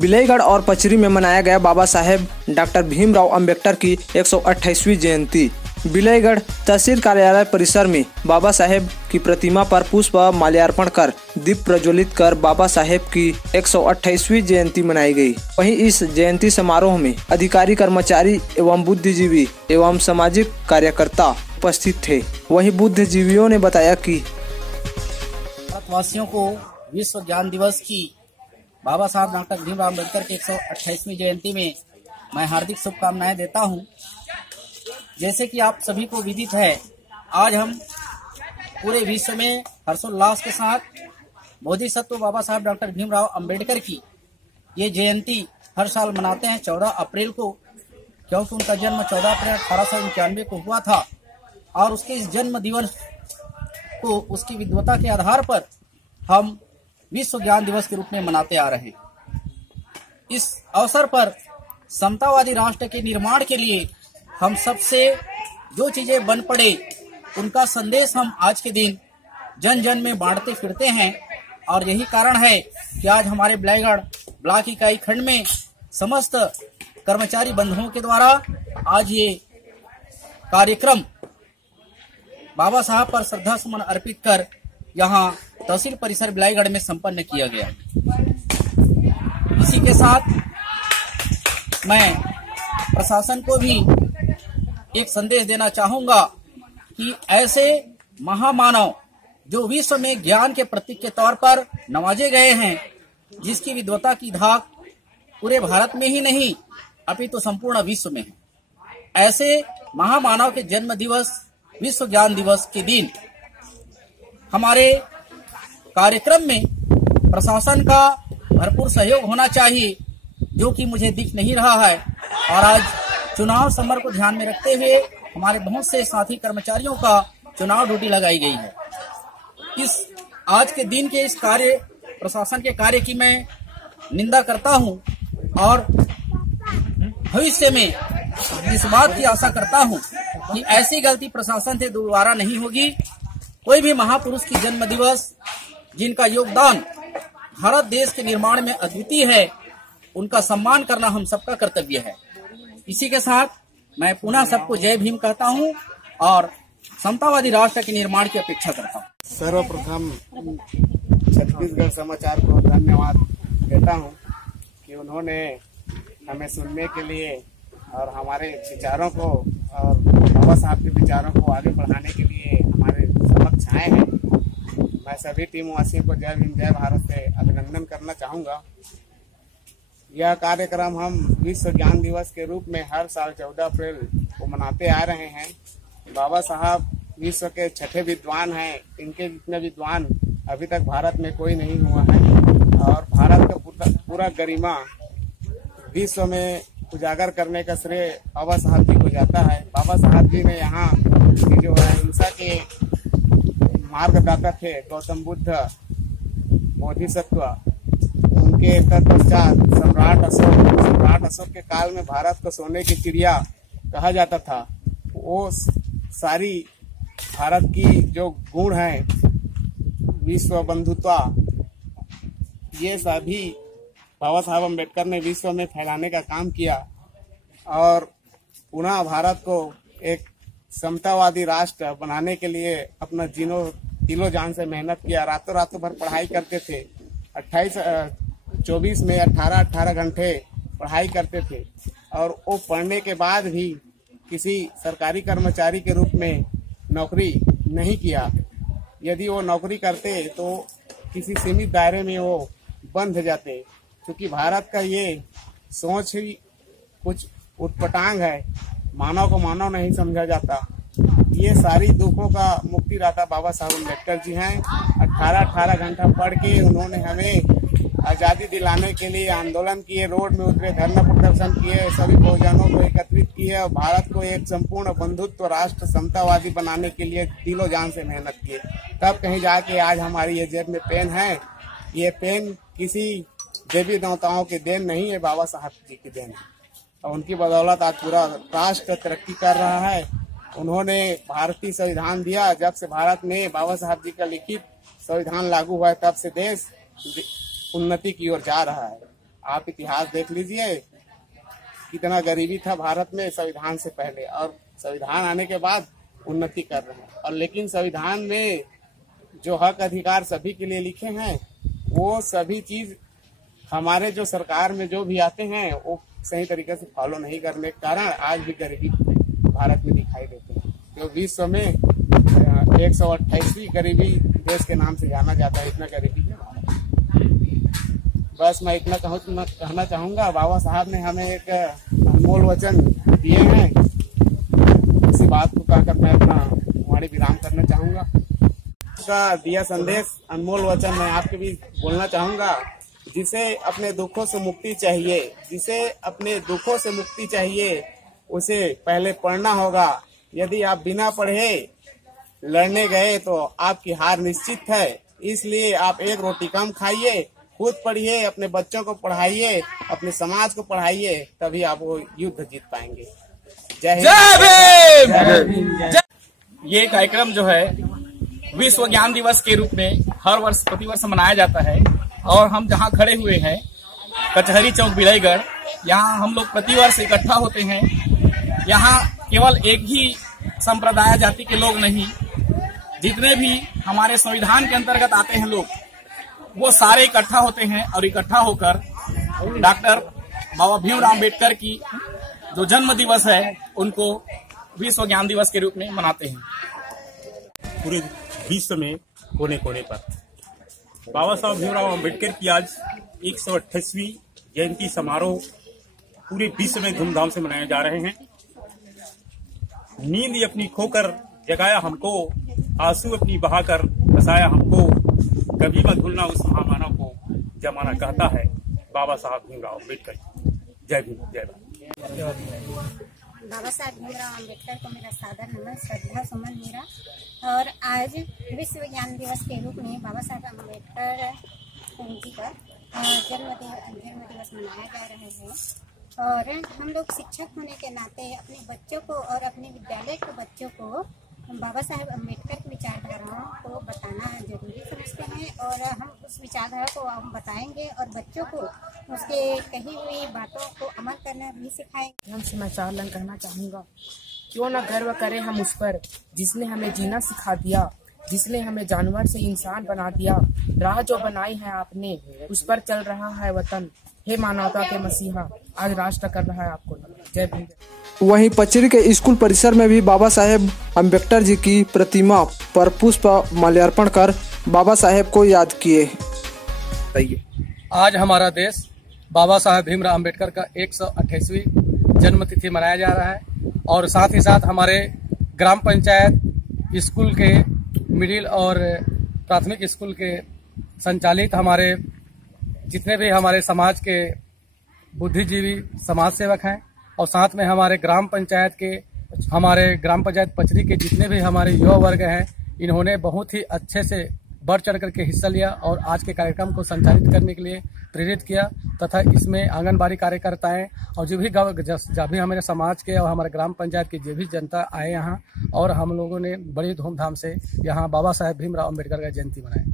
बिलाईगढ़ और पचरी में मनाया गया बाबा साहेब डॉक्टर भीमराव अंबेडकर की 128वीं जयंती। बिलाईगढ़ तहसील कार्यालय परिसर में बाबा साहेब की प्रतिमा पर पुष्प माल्यार्पण कर दीप प्रज्वलित कर बाबा साहेब की 128वीं जयंती मनाई गई। वहीं इस जयंती समारोह में अधिकारी, कर्मचारी एवं बुद्धिजीवी एवं सामाजिक कार्यकर्ता उपस्थित थे। वहीं बुद्धिजीवियों ने बताया कि भारतवासियों को विश्व ज्ञान दिवस की बाबा साहब डॉक्टर भीमराव अंबेडकर की 128वीं जयंती में मैं हार्दिक शुभकामनाएं देता हूं। जैसे कि आप सभी को विदित है, आज हम पूरे विश्व में हर्षोल्लास के साथ बोधिसत्व बाबा साहब डॉक्टर भीमराव अंबेडकर की ये जयंती हर साल मनाते हैं 14 अप्रैल को, क्योंकि उनका जन्म 14 अप्रैल 1891 को हुआ था और उसके इस जन्म दिवस को उसकी विद्वता के आधार पर हम विश्व ज्ञान दिवस के रूप में मनाते आ रहे हैं। इस अवसर पर समतावादी राष्ट्र के निर्माण के लिए हम सबसे जो चीजें बन पड़े उनका संदेश हम आज के दिन जन जन में बांटते फिरते हैं और यही कारण है कि आज हमारे बिलाईगढ़ ब्लॉक इकाई खंड में समस्त कर्मचारी बंधुओं के द्वारा आज ये कार्यक्रम बाबा साहब पर श्रद्धा सुमन अर्पित कर यहाँ तहसील परिसर बिलाईगढ़ में संपन्न किया गया। इसी के साथ मैं प्रशासन को भी एक संदेश देना चाहूंगा कि ऐसे महामानव जो विश्व में ज्ञान के प्रतीक के तौर पर नवाजे गए हैं, जिसकी विद्वता की धाक पूरे भारत में ही नहीं अपितु संपूर्ण विश्व में है, ऐसे महामानव के जन्म दिवस विश्व ज्ञान दिवस के दिन हमारे कार्यक्रम में प्रशासन का भरपूर सहयोग होना चाहिए, जो कि मुझे दिख नहीं रहा है। और आज चुनाव समर को ध्यान में रखते हुए हमारे बहुत से साथी कर्मचारियों का चुनाव ड्यूटी लगाई गई है। इस आज के दिन के इस कार्य प्रशासन के कार्य की मैं निंदा करता हूं और भविष्य में इस बात की आशा करता हूं कि ऐसी गलती प्रशासन से दोबारा नहीं होगी। कोई भी महापुरुष की जन्म दिवस जिनका योगदान भारत देश के निर्माण में अद्वितीय है, उनका सम्मान करना हम सबका कर्तव्य है। इसी के साथ मैं पुनः सबको जय भीम कहता हूं और समतावादी राष्ट्र के निर्माण की अपेक्षा करता हूं। सर्वप्रथम छत्तीसगढ़ समाचार को धन्यवाद देता हूं कि उन्होंने हमें सुनने के लिए और हमारे विचारों को और बाबा साहब के विचारों को आगे बढ़ाने के लिए हमारे समक्ष आए हैं। मैं सभी टीम वासियों को जय भीम जय भारत से अभिनंदन करना चाहूँगा। यह कार्यक्रम हम विश्व ज्ञान दिवस के रूप में हर साल 14 अप्रैल को मनाते आ रहे हैं। बाबा साहब विश्व के छठे विद्वान हैं। इनके जितने विद्वान अभी तक भारत में कोई नहीं हुआ है और भारत का पूरा गरिमा विश्व में उजागर करने का श्रेय बाबा साहब जी को जाता है। बाबा साहब जी ने यहाँ जो है हिंसा के मार्गदाता थे, गौतम बुद्ध, बोधिसत्व, उनके तत्पश्चात सम्राट अशोक के काल में भारत को सोने की चिड़िया कहा जाता था। वो सारी भारत की जो गुण है, विश्व बंधुता, ये सभी बाबा साहब अम्बेडकर ने विश्व में फैलाने का काम किया और पुनः भारत को एक समतावादी राष्ट्र बनाने के लिए अपना दिलो जान से मेहनत किया। रातों भर पढ़ाई करते थे। 24 में 18 घंटे पढ़ाई करते थे और वो पढ़ने के बाद भी किसी सरकारी कर्मचारी के रूप में नौकरी नहीं किया। यदि वो नौकरी करते तो किसी सीमित दायरे में वो बंध जाते, क्योंकि भारत का ये सोच ही कुछ उटपटांग है, मानव को मानव नहीं समझा जाता। ये सारी दुखों का मुक्तिदाता बाबा साहब अम्बेडकर जी हैं। 18 घंटा पढ़ के उन्होंने हमें आज़ादी दिलाने के लिए आंदोलन किए, रोड में उतरे, धरना प्रदर्शन किए, सभी बहुजनों को एकत्रित किए और भारत को एक संपूर्ण बंधुत्व राष्ट्र समतावादी बनाने के लिए दिलो जान से मेहनत किए। तब कहीं जाके आज हमारी ये जेब में पेन है। ये पेन किसी देवी देवताओं की देन नहीं है, बाबा साहब जी की देन है और उनकी बदौलत आज पूरा राष्ट्र तरक्की कर रहा है। उन्होंने भारतीय संविधान दिया। जब से भारत में बाबा साहब जी का लिखित संविधान लागू हुआ है, तब से देश उन्नति की ओर जा रहा है। आप इतिहास देख लीजिए, कितना गरीबी था भारत में संविधान से पहले, और संविधान आने के बाद उन्नति कर रहे हैं। और लेकिन संविधान में जो हक अधिकार सभी के लिए लिखे हैं, वो सभी चीज हमारे जो सरकार में जो भी आते हैं वो सही तरीके से फॉलो नहीं करने के कारण आज भी गरीबी भारत में दिखाई देते हैं। जो विश्व में 128वीं गरीबी देश के नाम से जाना जाता है, इतना गरीबी है। बस मैं इतना कहना चाहूँगा, बाबा साहब ने हमें एक अनमोल वचन दिए हैं। इसी बात को कहकर मैं अपना वाणी विराम करना चाहूँगा। का दिया संदेश, अनमोल वचन मैं आपके भी बोलना चाहूँगा। जिसे अपने दुखों से मुक्ति चाहिए, जिसे अपने दुखों से मुक्ति चाहिए, उसे पहले पढ़ना होगा। यदि आप बिना पढ़े लड़ने गए तो आपकी हार निश्चित है। इसलिए आप एक रोटी कम खाइए, खुद पढ़िए, अपने बच्चों को पढ़ाइए, अपने समाज को पढ़ाइए, तभी आप वो युद्ध जीत पाएंगे। जय हिंद। ये कार्यक्रम जो है विश्व ज्ञान दिवस के रूप में हर वर्ष प्रतिवर्ष मनाया जाता है। और हम जहाँ खड़े हुए हैं कचहरी चौक बिलईगढ़, यहाँ हम लोग प्रतिवर्ष इकट्ठा होते हैं। यहाँ केवल एक ही संप्रदाय जाति के लोग नहीं, जितने भी हमारे संविधान के अंतर्गत आते हैं लोग, वो सारे इकट्ठा होते हैं और इकट्ठा होकर डॉक्टर बाबा भीमराव अम्बेडकर की जो जन्म दिवस है उनको विश्व ज्ञान दिवस के रूप में मनाते हैं। पूरे विश्व में कोने कोने पर बाबा साहब भीमराव अम्बेडकर की आज 128वीं जयंती समारोह पूरे विश्व में धूमधाम से मनाए जा रहे हैं। नींद अपनी खोकर जगाया हमको, आंसू अपनी बहाकर बसाया हमको, कभी मत भूलना उस महामानव को जमाना कहता है बाबा साहब भीमराव अम्बेडकर। जय भीम, जय भारत। बाबा साहब भीमराव अम्बेडकर को मेरा सादर नमन, श्रद्धा सुमन मेरा। और आज विश्व ज्ञान दिवस के रूप में बाबा साहब अम्बेडकर जी का जन्म दिवस मनाया जा रहा है। और हम लोग शिक्षक होने के नाते अपने बच्चों को और अपने विद्यालय के बच्चों को बाबा साहब अम्बेडकर की विचारधाराओं को बताना जरूरी समझते हैं। और हम उस विचारधारा को हम बताएंगे और बच्चों को उसके कही हुई बातों को अमल करना भी सिखाएंगे। हम समाचार लन कहना चाहूँगा, क्यों ना गर्व करें हम उस पर जिसने हमें जीना सिखा दिया, जिसने हमें जानवर से इंसान बना दिया। राह जो बनाई है आपने, उस पर चल रहा है वतन। हे मानवता के मसीहा, आज राष्ट्र कर रहा है आपको। जय भीम। वहीं पचरी के स्कूल परिसर में भी बाबा साहेब अम्बेडकर जी की प्रतिमा पर पुष्प माल्यार्पण कर बाबा साहेब को याद किए। आज हमारा देश बाबा साहेब भीमराव अम्बेडकर का 128वीं जन्म तिथि मनाया जा रहा है। और साथ ही साथ हमारे ग्राम पंचायत स्कूल के मिडिल और प्राथमिक स्कूल के संचालित हमारे जितने भी हमारे समाज के बुद्धिजीवी समाज सेवक हैं, और साथ में हमारे ग्राम पंचायत पचरी के जितने भी हमारे युवा वर्ग हैं, इन्होंने बहुत ही अच्छे से बढ़ चढ़ करके हिस्सा लिया और आज के कार्यक्रम को संचालित करने के लिए प्रेरित किया। तथा इसमें आंगनबाड़ी कार्यकर्ताएं और जो भी हमारे समाज के और हमारे ग्राम पंचायत की जो भी जनता आए यहाँ, और हम लोगों ने बड़ी धूमधाम से यहाँ बाबा साहेब भीमराव अम्बेडकर का जयंती मनाई।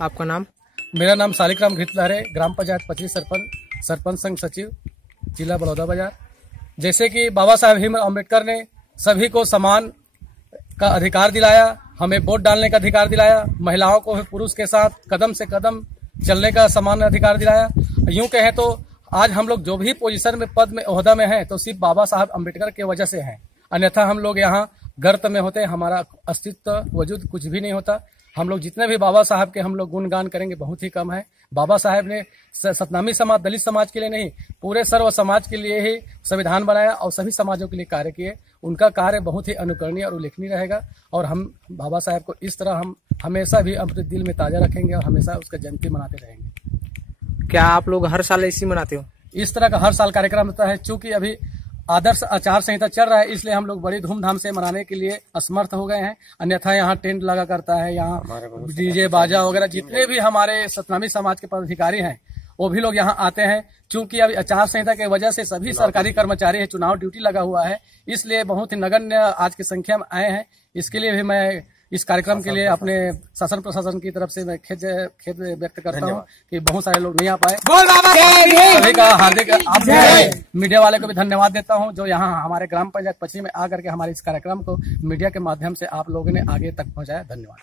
आपका नाम? मेरा नाम सालिकराम घितलहरे, ग्राम पंचायत पचरी सरपंच संघ सचिव, जिला बलौदाबाजार। जैसे कि बाबा साहेब भीमराव अम्बेडकर ने सभी को समान का अधिकार दिलाया, हमें वोट डालने का अधिकार दिलाया, महिलाओं को पुरुष के साथ कदम से कदम चलने का समान अधिकार दिलाया। यूं कहें तो आज हम लोग जो भी पोजीशन में, पद में, ओहदा में हैं, तो सिर्फ बाबा साहब अम्बेडकर के वजह से हैं। अन्यथा हम लोग यहाँ गर्त में होते, हमारा अस्तित्व वजूद कुछ भी नहीं होता। हम लोग जितने भी बाबा साहब के हम लोग गुणगान करेंगे बहुत ही कम है। बाबा साहब ने सतनामी समाज, दलित समाज के लिए नहीं, पूरे सर्व समाज के लिए ही संविधान बनाया और सभी समाजों के लिए कार्य किए। उनका कार्य बहुत ही अनुकरणीय और उल्लेखनीय रहेगा। और हम बाबा साहब को इस तरह हम हमेशा भी अपने दिल में ताजा रखेंगे और हमेशा उसका जयंती मनाते रहेंगे। क्या आप लोग हर साल ऐसी मनाते हो? इस तरह का हर साल कार्यक्रम होता है। चूंकि अभी आदर्श आचार संहिता चल रहा है, इसलिए हम लोग बड़ी धूमधाम से मनाने के लिए असमर्थ हो गए हैं। अन्यथा यहाँ टेंट लगा करता है, यहाँ डीजे बाजा वगैरह जितने भी हमारे सतनामी समाज के पदाधिकारी हैं वो भी लोग यहाँ आते हैं। चूंकि अभी आचार संहिता की वजह से सभी सरकारी कर्मचारी है, चुनाव ड्यूटी लगा हुआ है, इसलिए बहुत ही नगण्य आज की संख्या में आए हैं। इसके लिए भी मैं इस कार्यक्रम के लिए अपने शासन प्रशासन की तरफ से मैं खेद व्यक्त करता हूँ कि बहुत सारे लोग नहीं आ पाए। सभी का हार्दिक मीडिया वाले को भी धन्यवाद देता हूँ जो यहाँ हमारे ग्राम पंचायत पचरी में आकर के हमारे इस कार्यक्रम को मीडिया के माध्यम से आप लोगों ने आगे तक पहुँचाया। धन्यवाद।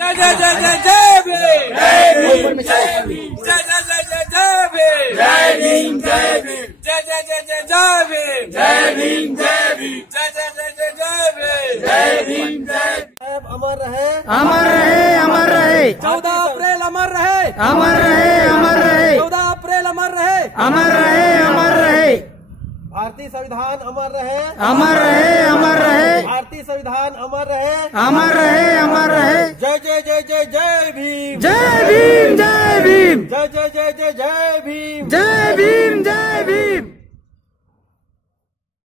जय जय जय जय जय भीम, जय भीम, जय जय जय जय भीम, जय भीम, जय भीम, जय जय जय जय जय भीम, जय भीम, जय भीम, जय जय जय जय जय भीम, जय भीम, जय भीम। अमर रहे, अमर रहे, अमर रहे। 14 अप्रैल अमर रहे, अमर रहे, अमर रहे। 14 अप्रैल अमर रहे, अमर रहे, अमर रहे। भारतीय संविधान अमर रहे, अमर रहे, अमर रहे। भारतीय संविधान अमर रहे, अमर रहे, अमर रहे। जय जय जय जय जय भीम, जय भीम, जय भीम, जय जय जय जय जय भीम, जय भीम, जय भीम।